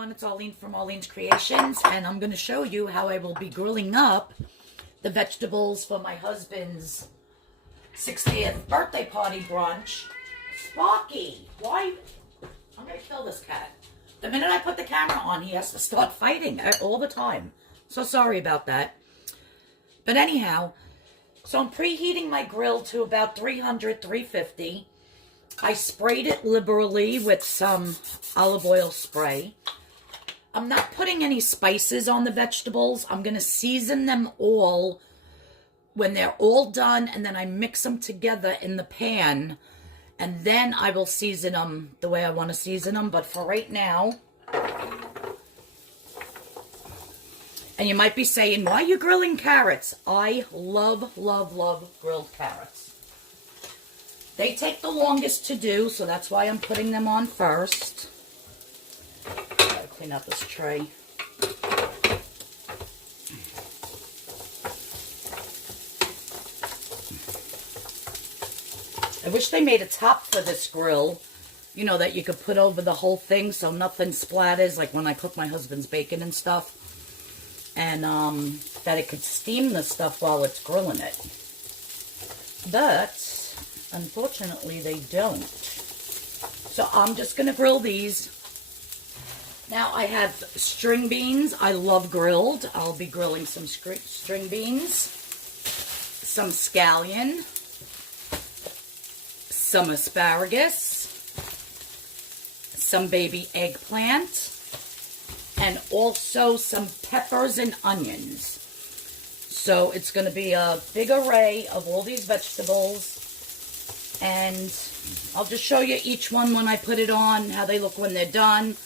everyone, it's Arlene from Arlene's Creations, and I'm going to show you how I will be grilling up the vegetables for my husband's 60th birthday party brunch. Sparky, why? I'm going to kill this cat. The minute I put the camera on, he has to start fighting all the time. So sorry about that. But anyhow, so I'm preheating my grill to about 300, 350. I sprayed it liberally with some olive oil spray. I'm not putting any spices on the vegetables. I'm going to season them all when they're all done, and then I mix them together in the pan, and then I will season them the way I want to season them. But for right now, and you might be saying, why are you grilling carrots? I love, love, love grilled carrots. They take the longest to do, so that's why I'm putting them on first. Gotta clean out this tray. I wish they made a top for this grill, you know, that you could put over the whole thing so nothing splatters, like when I cook my husband's bacon and stuff. And that it could steam the stuff while it's grilling it. But unfortunately, they don't. So I'm just going to grill these. Now I have string beans. I love grilled. I'll be grilling some string beans, some scallion, some asparagus, some baby eggplant, and also some peppers and onions. So it's going to be a big array of all these vegetables. And I'll just show you each one when I put it on, how they look when they're done.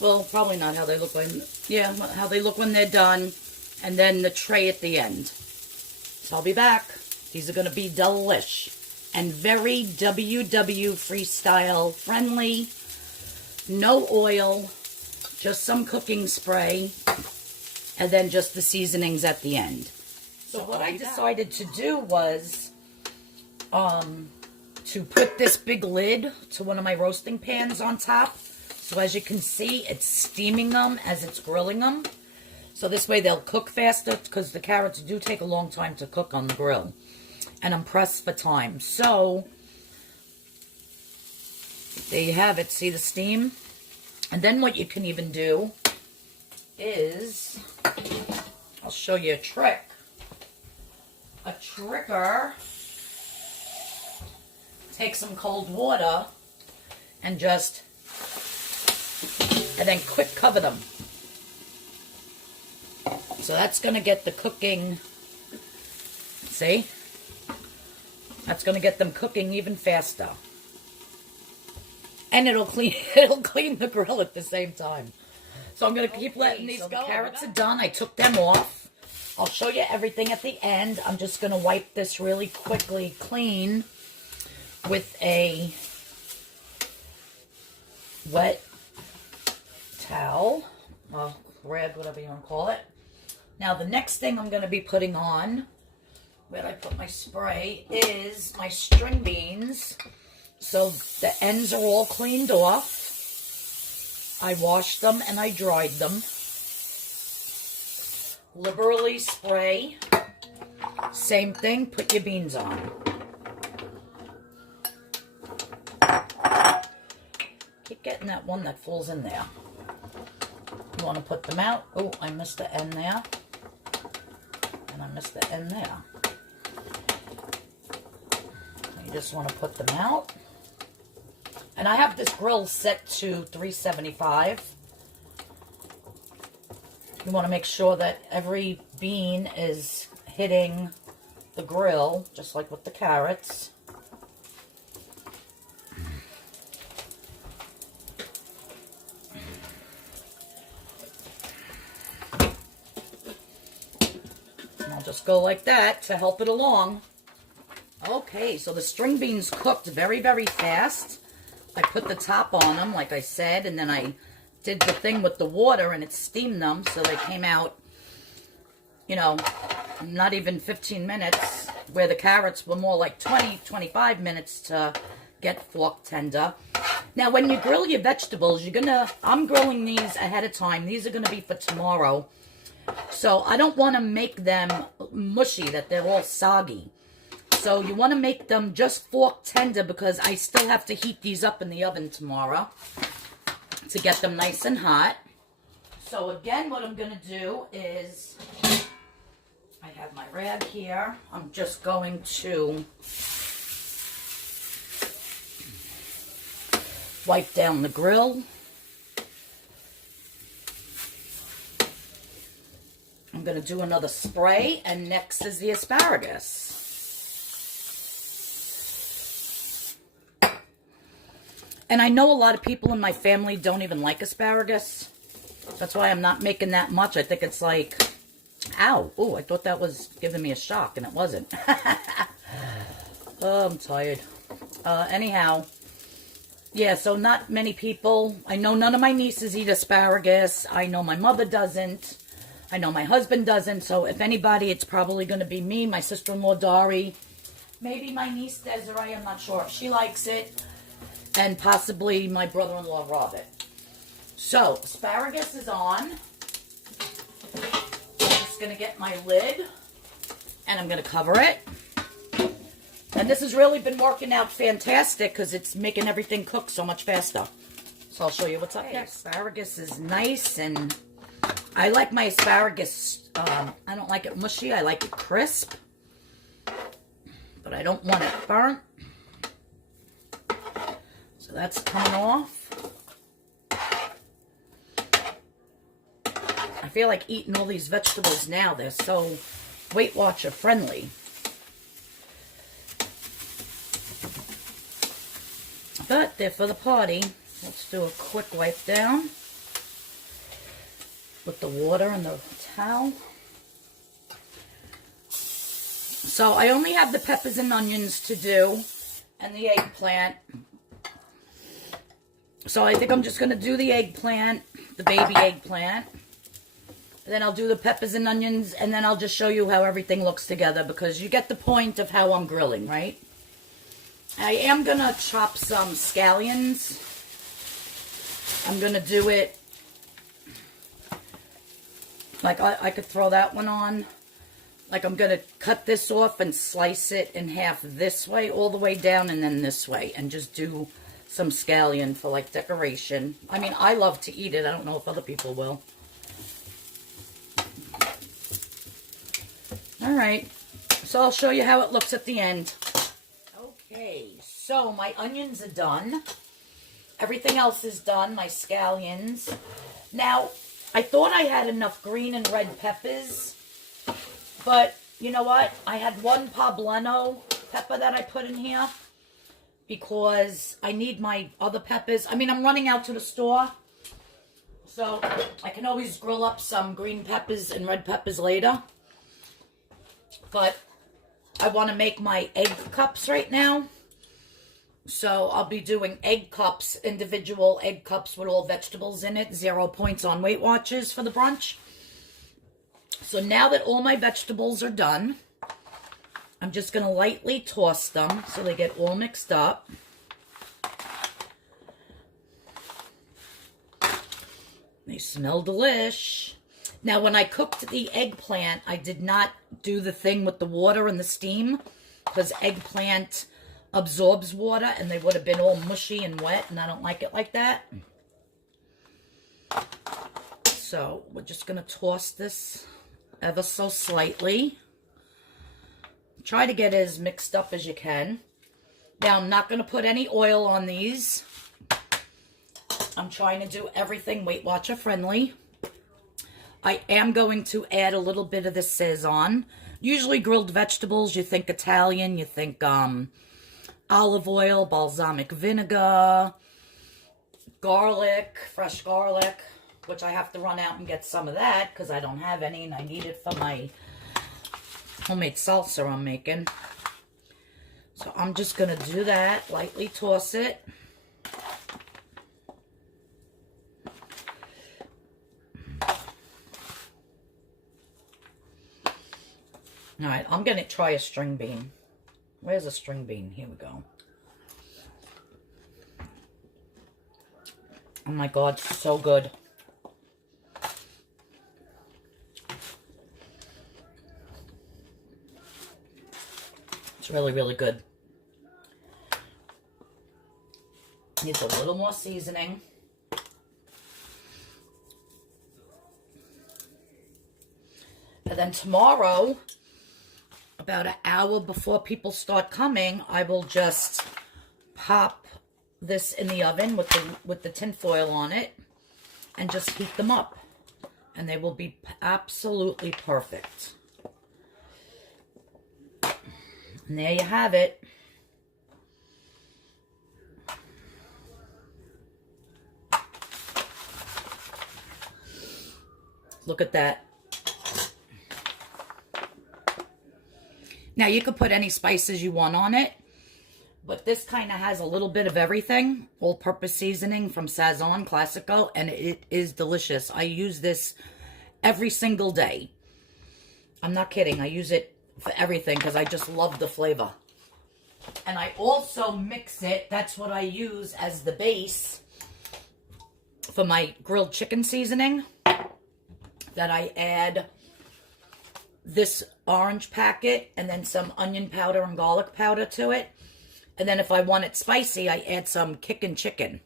Well, probably not how they look when, yeah, how they look when they're done. And then the tray at the end. So I'll be back. These are going to be delish and very WW freestyle friendly. No oil, just some cooking spray, and then just the seasonings at the end. So what I decided to do was to put this big lid to one of my roasting pans on top. So as you can see, it's steaming them as it's grilling them. So this way they'll cook faster, because the carrots do take a long time to cook on the grill. And I'm pressed for time. So there you have it. See the steam? And then what you can even do is, I'll show you a trick. A tricker. Take some cold water and then quick cover them. So that's going to get the cooking, see? That's going to get them cooking even faster. And it'll clean the grill at the same time. So I'm going to keep letting these go. The carrots are done. I took them off. I'll show you everything at the end. I'm just going to wipe this really quickly clean with a wet towel, well, rag, whatever you want to call it. Now the next thing I'm going to be putting on, where I put my spray, is my string beans. So the ends are all cleaned off. I washed them and I dried them. Liberally spray. Same thing, put your beans on. Keep getting that one that falls in there. You want to put them out. Oh, I missed the end there. And I missed the end there. You just want to put them out. And I have this grill set to 375. You want to make sure that every bean is hitting the grill, just like with the carrots. Just go like that to help it along. Okay, so the string beans cooked very, very fast. I put the top on them, like I said, and then I did the thing with the water and it steamed them, so they came out, you know, not even 15 minutes, where the carrots were more like 20, 25 minutes to get fork tender. Now, when you grill your vegetables, I'm grilling these ahead of time. These are gonna be for tomorrow. So I don't want to make them mushy, that they're all soggy. So you want to make them just fork tender because I still have to heat these up in the oven tomorrow to get them nice and hot. So again, what I'm going to do is, I have my rag here. I'm just going to wipe down the grill. I'm going to do another spray, and next is the asparagus. And I know a lot of people in my family don't even like asparagus. That's why I'm not making that much. I think it's like, ow. Oh, I thought that was giving me a shock, and it wasn't. Oh, I'm tired. Anyhow, yeah, so not many people. I know none of my nieces eat asparagus. I know my mother doesn't. I know my husband doesn't, so if anybody, it's probably going to be me, my sister-in-law, Dari, maybe my niece, Desiree, I'm not sure if she likes it, and possibly my brother-in-law, Robert. So, asparagus is on. I'm just going to get my lid, and I'm going to cover it. And this has really been working out fantastic because it's making everything cook so much faster. So I'll show you what's up next. Asparagus is nice, and I like my asparagus, I don't like it mushy, I like it crisp, but I don't want it burnt. So that's coming off. I feel like eating all these vegetables now, they're so Weight Watcher friendly. But they're for the party. Let's do a quick wipe down with the water and the towel. So I only have the peppers and onions to do and the eggplant. So I think I'm just going to do the eggplant, the baby eggplant. Then I'll do the peppers and onions, and then I'll just show you how everything looks together because you get the point of how I'm grilling, right? I am going to chop some scallions. I'm going to do it like I could throw that one on. Like I'm going to cut this off and slice it in half this way, all the way down, and then this way. And just do some scallion for like decoration. I mean, I love to eat it. I don't know if other people will. Alright. So I'll show you how it looks at the end. Okay. So my onions are done. Everything else is done. My scallions. Now, I thought I had enough green and red peppers, but you know what? I had one poblano pepper that I put in here because I need my other peppers. I mean, I'm running out to the store, so I can always grill up some green peppers and red peppers later. But I want to make my egg cups right now. So I'll be doing egg cups, individual egg cups with all vegetables in it. 0 points on Weight Watchers for the brunch. So now that all my vegetables are done, I'm just going to lightly toss them so they get all mixed up. They smell delish. Now when I cooked the eggplant, I did not do the thing with the water and the steam because eggplant absorbs water and they would have been all mushy and wet, and I don't like it like that. So we're just going to toss this ever so slightly. Try to get it as mixed up as you can. Now I'm not going to put any oil on these. I'm trying to do everything Weight Watcher friendly. I am going to add a little bit of the Sazon. Usually grilled vegetables, you think Italian, you think olive oil, balsamic vinegar, garlic, fresh garlic, which I have to run out and get some of that because I don't have any and I need it for my homemade salsa I'm making. So I'm just going to do that, lightly toss it. Alright, I'm going to try a string bean. Where's a string bean? Here we go. Oh my God, so good. It's really, really good. Needs a little more seasoning. And then tomorrow, about an hour before people start coming, I will just pop this in the oven with the tin foil on it and just heat them up. And they will be absolutely perfect. And there you have it. Look at that. Now, you could put any spices you want on it, but this kind of has a little bit of everything. All-purpose seasoning from Sazon Classico, and it is delicious. I use this every single day. I'm not kidding. I use it for everything because I just love the flavor. And I also mix it. That's what I use as the base for my grilled chicken seasoning. That I add this orange packet and then some onion powder and garlic powder to it. And then if I want it spicy, I add some kickin' chicken.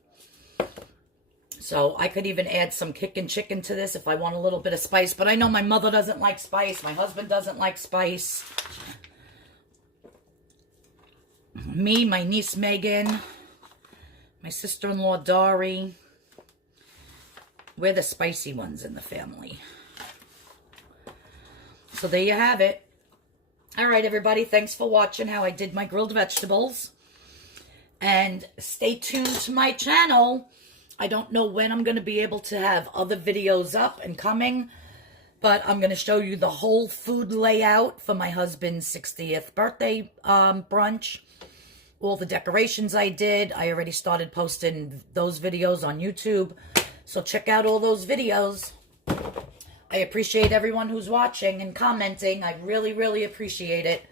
So I could even add some kickin' chicken to this if I want a little bit of spice. But I know my mother doesn't like spice. My husband doesn't like spice. Me, my niece Megan, my sister-in-law Dory. We're the spicy ones in the family. So there you have it. All right, everybody. Thanks for watching how I did my grilled vegetables. And stay tuned to my channel. I don't know when I'm going to be able to have other videos up and coming. But I'm going to show you the whole food layout for my husband's 60th birthday brunch. All the decorations I did. I already started posting those videos on YouTube. So check out all those videos. I appreciate everyone who's watching and commenting. I really, really appreciate it.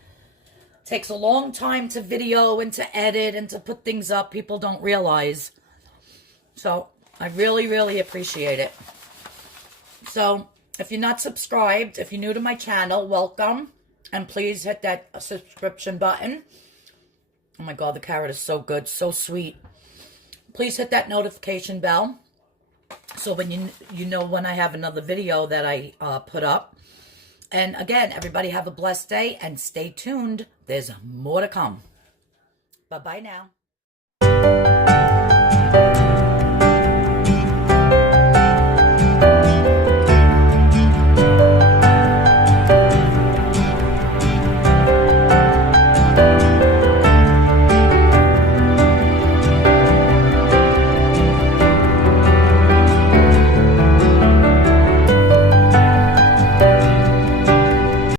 Takes a long time to video and to edit and to put things up. People don't realize. So I really, really appreciate it. So if you're not subscribed, if you're new to my channel, welcome. And please hit that subscription button. Oh my God, the carrot is so good, so sweet. Please hit that notification bell. So when you know when I have another video that I put up. And again, everybody have a blessed day and stay tuned. There's more to come. Bye-bye now.